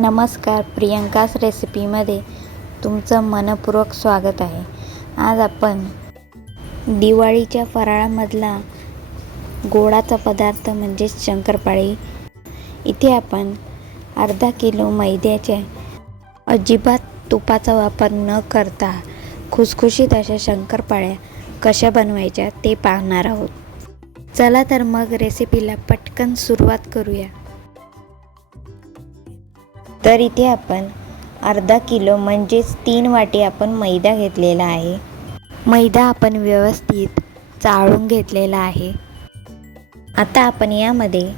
नमस्कार प्रियंकास रेसिपीमध्ये तुमचं मनपूर्वक स्वागत आहे. आज आपण दिवाळीच्या फराळामधला गोडाचा पदार्थ म्हणजेच शंकरपाळी. इथे आपण अर्धा किलो मैद्याच्या अजिबात तुपाचा वापर न करता खुसखुशीत अशा शंकरपाळ्या कशा बनवायच्या ते पाहणार आहोत. चला तर मग रेसिपीला पटकन सुरुवात करूया. तर इथे आपण अर्धा किलो म्हणजेच तीन वाटी आपण मैदा घेतलेला आहे. मैदा आपण व्यवस्थित चाळून घेतलेला आहे. आता आपण यामध्ये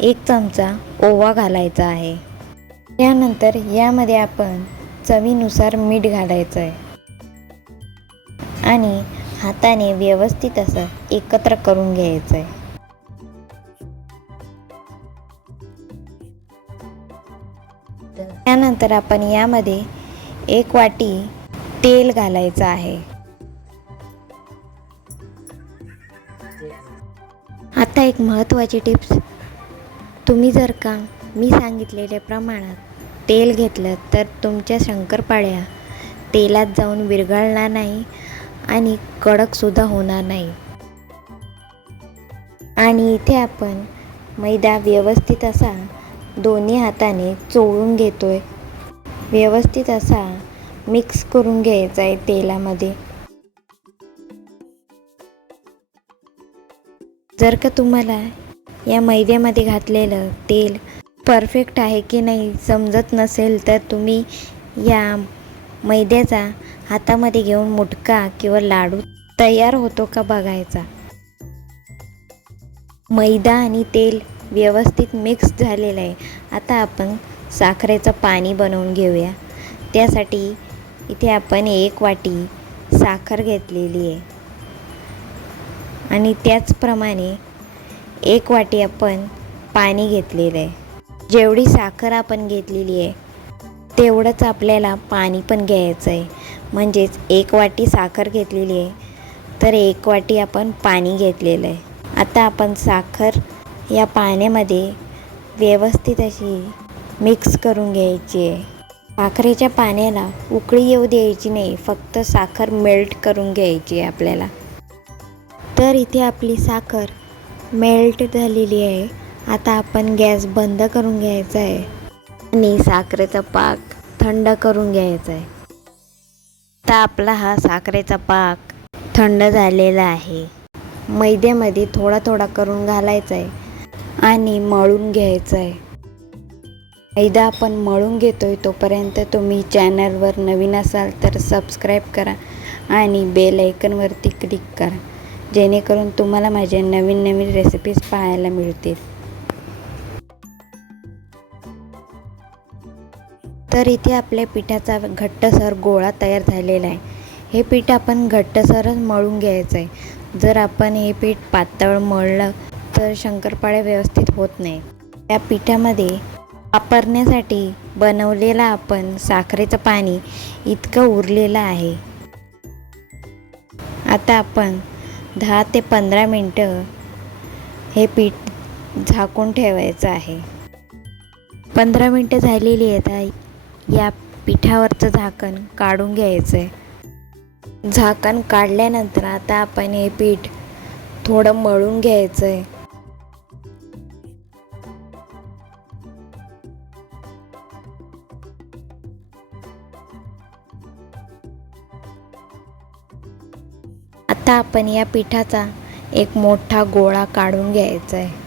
एक चमचा ओवा घालायचा आहे. त्यानंतर यामध्ये आपण चवीनुसार मीठ घालायचं आहे. आणि हाताने व्यवस्थित असं एकत्र करून घ्यायचं आहे. तर आपण यामध्ये एक वाटी तेल घालायचं आहे. आता एक महत्त्वाची टिप्स. तुम्ही जर का मी सांगितलेल्या प्रमाणात तेल घेतलं तर तुमच्या शंकरपाळ्या तेलात जाऊन विरघळणार नाही आणि कडकसुद्धा होणार नाही. आणि इथे आपण मैदा व्यवस्थित असा दोन्ही हाताने चोळून घेतोय. व्यवस्थित असा मिक्स करून घ्यायचा आहे तेलामध्ये. जर का तुम्हाला या मैद्यामध्ये घातलेलं तेल परफेक्ट आहे की नाही समजत नसेल तर तुम्ही या मैद्याचा हातामध्ये घेऊन मुटका किंवा लाडू तयार होतो का बघायचा. मैदा आणि तेल व्यवस्थित मिक्स झालेलं आहे. आता आपण साखरेचं पाणी बनवून घेऊया. त्यासाठी इथे आपण एक वाटी साखर घेतलेली आहे. आणि त्याचप्रमाणे एक वाटी आपण पाणी घेतलेलं आहे. जेवढी साखर आपण घेतलेली आहे तेवढंच आपल्याला पाणी पण घ्यायचं आहे. म्हणजेच एक वाटी साखर घेतलेली आहे तर एक वाटी आपण पाणी घेतलेलं आहे. आता आपण साखर या पाण्यामध्ये व्यवस्थित अशी मिक्स करून घ्यायची आहे. साखरेच्या पाण्याला उकळी येऊ द्यायची नाही फक्त साखर मेल्ट करून घ्यायची आहे आपल्याला. तर इथे आपली साखर मेल्ट झालेली आहे. आता आपण गॅस बंद करून घ्यायचा आहे आणि साखरेचा पाक थंड करून घ्यायचा आहे. आता आपला हा साखरेचा पाक थंड झालेला आहे. मैद्यामध्ये थोडा थोडा करून घालायचा आहे आणि मळून घ्यायचं आहे. मैदा आपण मळून घेतो आहे तोपर्यंत तुम्ही चॅनलवर नवीन असाल तर सबस्क्राईब करा आणि बेल ऐकनवरती क्लिक करा जेणेकरून तुम्हाला माझ्या नवीन नवीन रेसिपीज पाहायला मिळतील. तर इथे आपल्या पिठाचा घट्टसर गोळा तयार झालेला आहे. हे पीठ आपण घट्टसरच मळून घ्यायचं आहे. जर आपण हे पीठ पातळ मळलं तर शंकरपाळ्या व्यवस्थित होत नाही. त्या पिठामध्ये वापरण्यासाठी बनवलेलं आपण साखरेचं पाणी इतकं उरलेलं आहे. आता आपण दहा ते पंधरा मिनटं हे पीठ झाकून ठेवायचं आहे. पंधरा मिनटं झालेली आहेत या पिठावरचं झाकण काढून घ्यायचं आहे. झाकण काढल्यानंतर आता आपण हे पीठ थोडं मळून घ्यायचं आहे. आता आपण या पिठाचा एक मोठा गोळा काढून घ्यायचा आहे.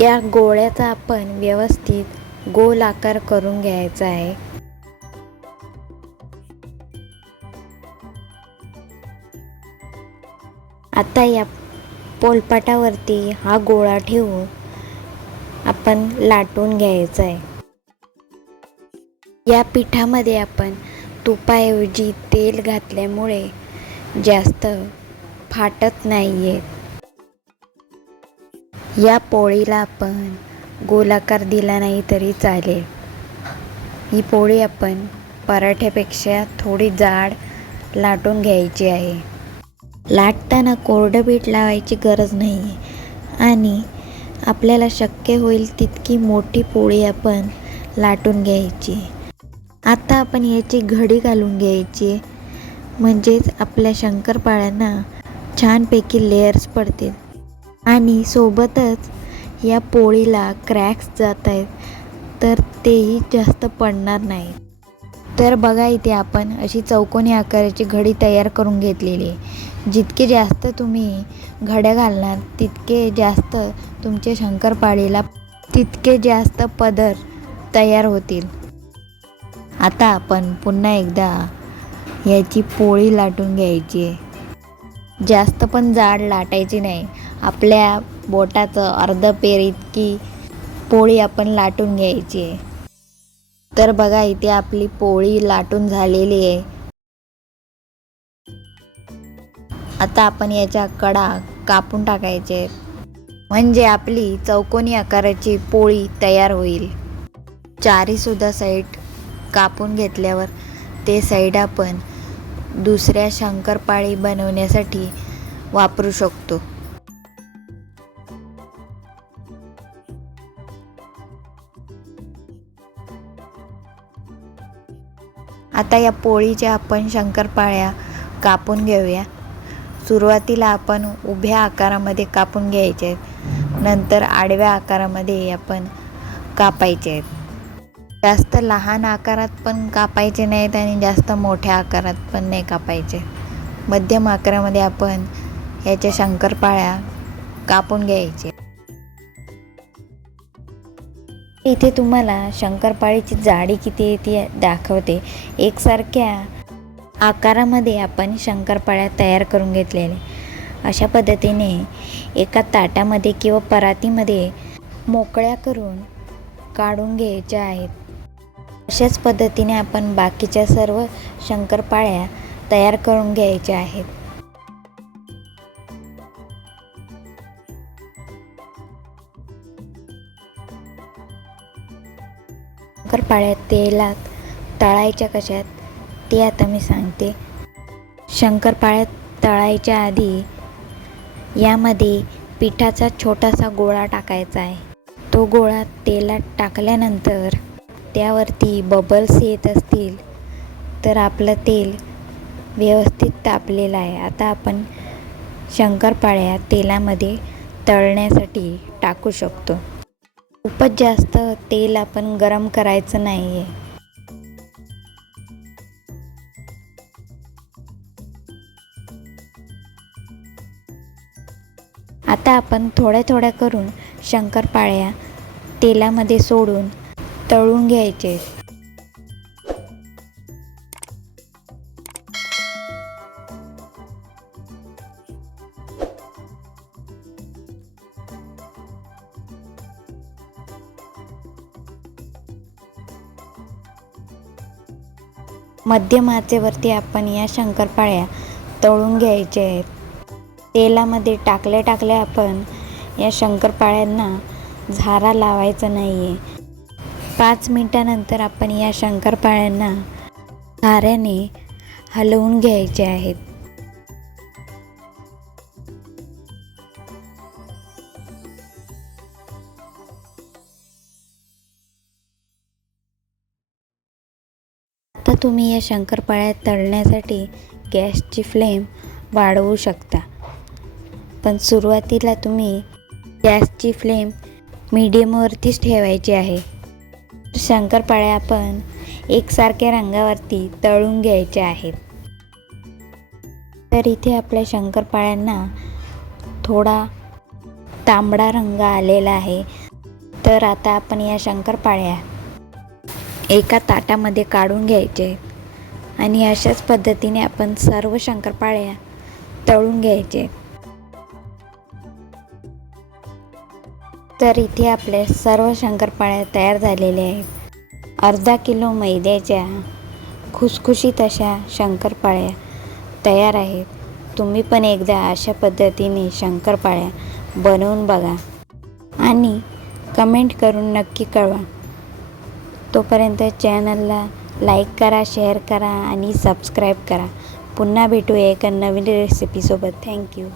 या गोळ्याचा आपण व्यवस्थित गोल आकार करून घ्यायचा आहे. आता या पोलपाटावरती हा गोळा ठेवून आपण लाटून घ्यायचा आहे. या पिठामध्ये आपण तुपाऐवजी तेल घातल्यामुळे जास्त फाटत नाही आहेत या पोळीला आपण गोलाकार दिला नाही तरी चालेल. ही पोळी आपण पराठ्यापेक्षा थोडी जाड लाटून घ्यायची आहे. लाटताना कोरडं पीठ लावायची गरज नाही आहे आणि आपल्याला शक्य होईल तितकी मोठी पोळी आपण लाटून घ्यायची. आता आपण याची घडी घालून घ्यायची. म्हणजेच आपल्या शंकरपाळ्यांना छानपैकी लेयर्स पडतील. आणि सोबतच या पोळीला क्रॅक्स जात आहेत. तर तेही जास्त पडणार नाही. तर बघा इथे आपण अशी चौकोनी आकाराची घडी तयार करून घेतलेली आहे. जितके जास्त तुम्ही घड्या घालणार तितके जास्त तुमच्या शंकरपाळीला तितके जास्त पदर तयार होतील. आता आपण पुन्हा एकदा याची पोळी लाटून घ्यायची आहे. जास्त पण जाड लाटायची नाही. आपल्या बोटाचं अर्ध पेर इतकी पोळी आपण लाटून घ्यायची आहे. तर बघा इथे आपली पोळी लाटून झालेली आहे. आता आपण याच्या कडा कापून टाकायचे आहेत. म्हणजे आपली चौकोनी आकाराची पोळी तयार होईल. चारीसुद्धा साईड कापून घेतल्यावर ते साईड आपण दुसऱ्या शंकरपाळी बनवण्यासाठी वापरू शकतो. आता या पोळीच्या आपण शंकरपाळ्या कापून घेऊया. सुरुवातीला आपण उभ्या आकारामध्ये कापून घ्यायचे आहेत. नंतर आडव्या आकारामध्ये आपण कापायचे आहेत. जास्त लहान आकारात पण कापायचे नाहीत आणि जास्त मोठ्या आकारात पण नाही कापायचे. मध्यम आकारामध्ये आपण ह्याच्या शंकरपाळ्या कापून घ्यायचे. इथे तुम्हाला शंकरपाळीची जाडी किती आहे ती दाखवते. एकसारख्या आकारामध्ये आपण शंकरपाळ्या तयार करून घेतलेल्या. अशा पद्धतीने एका ताटामध्ये किंवा परातीमध्ये मोकळ्या करून काढून घ्यायच्या आहेत. अशाच पद्धतीने आपण बाकीच्या सर्व शंकरपाळ्या तयार करून घ्यायच्या आहेत. शंकरपाळ्या तेलात तळायच्या कशात ते आता मी सांगते. शंकरपाळ्या तळायच्या आधी यामध्ये पिठाचा छोटासा गोळा टाकायचा आहे. तो गोळा तेलात टाकल्यानंतर त्यावरती बबल्स येत असतील तर आपलं तेल व्यवस्थित तापलेलं आहे. आता आपण शंकरपाळ्या तेलामध्ये तळण्यासाठी टाकू शकतो. खूपच जास्त तेल आपण गरम करायचं नाही आहे आता आपण थोड्या थोड्या करून शंकरपाळ्या तेलामध्ये सोडून तळून घ्यायचे. मध्यम आचेवरती आपण या शंकरपाळ्या तळून घ्यायच्या आहेत. तेलामध्ये टाकल्या टाकल्या आपण या शंकरपाळ्यांना झारा लावायचा नाही आहे पाच मिनटानंतर आपण या शंकरपाळ्यांना झाऱ्याने हलवून घ्यायचे आहेत. आता तुम्ही या शंकरपाळ्या तळण्यासाठी गॅसची फ्लेम वाढवू शकता. पण सुरुवातीला तुम्ही गॅसची फ्लेम मीडियमवरतीच ठेवायची आहे. शंकरपाळ्या आपण एकसारख्या रंगावरती तळून घ्यायच्या आहेत. तर इथे आपल्या शंकरपाळ्यांना थोडा तांबडा रंग आलेला आहे. तर आता आपण या शंकरपाळ्या एका ताटामध्ये काढून घ्यायचे आणि अशाच पद्धतीने आपण सर्व शंकरपाळ्या तळून घ्यायचे. तर इथे आपल्या सर्व शंकरपाळ्या तयार झालेल्या आहेत. अर्धा किलो मैद्याच्या खुसखुशीत अशा शंकरपाळ्या तयार आहेत. तुम्ही पण एकदा अशा पद्धतीने शंकरपाळ्या बनवून बघा आणि कमेंट करून नक्की कळवा. तोपर्यंत चॅनलला लाईक करा शेअर करा आणि सबस्क्राईब करा. पुन्हा भेटूया एका नवीन रेसिपीसोबत थँक्यू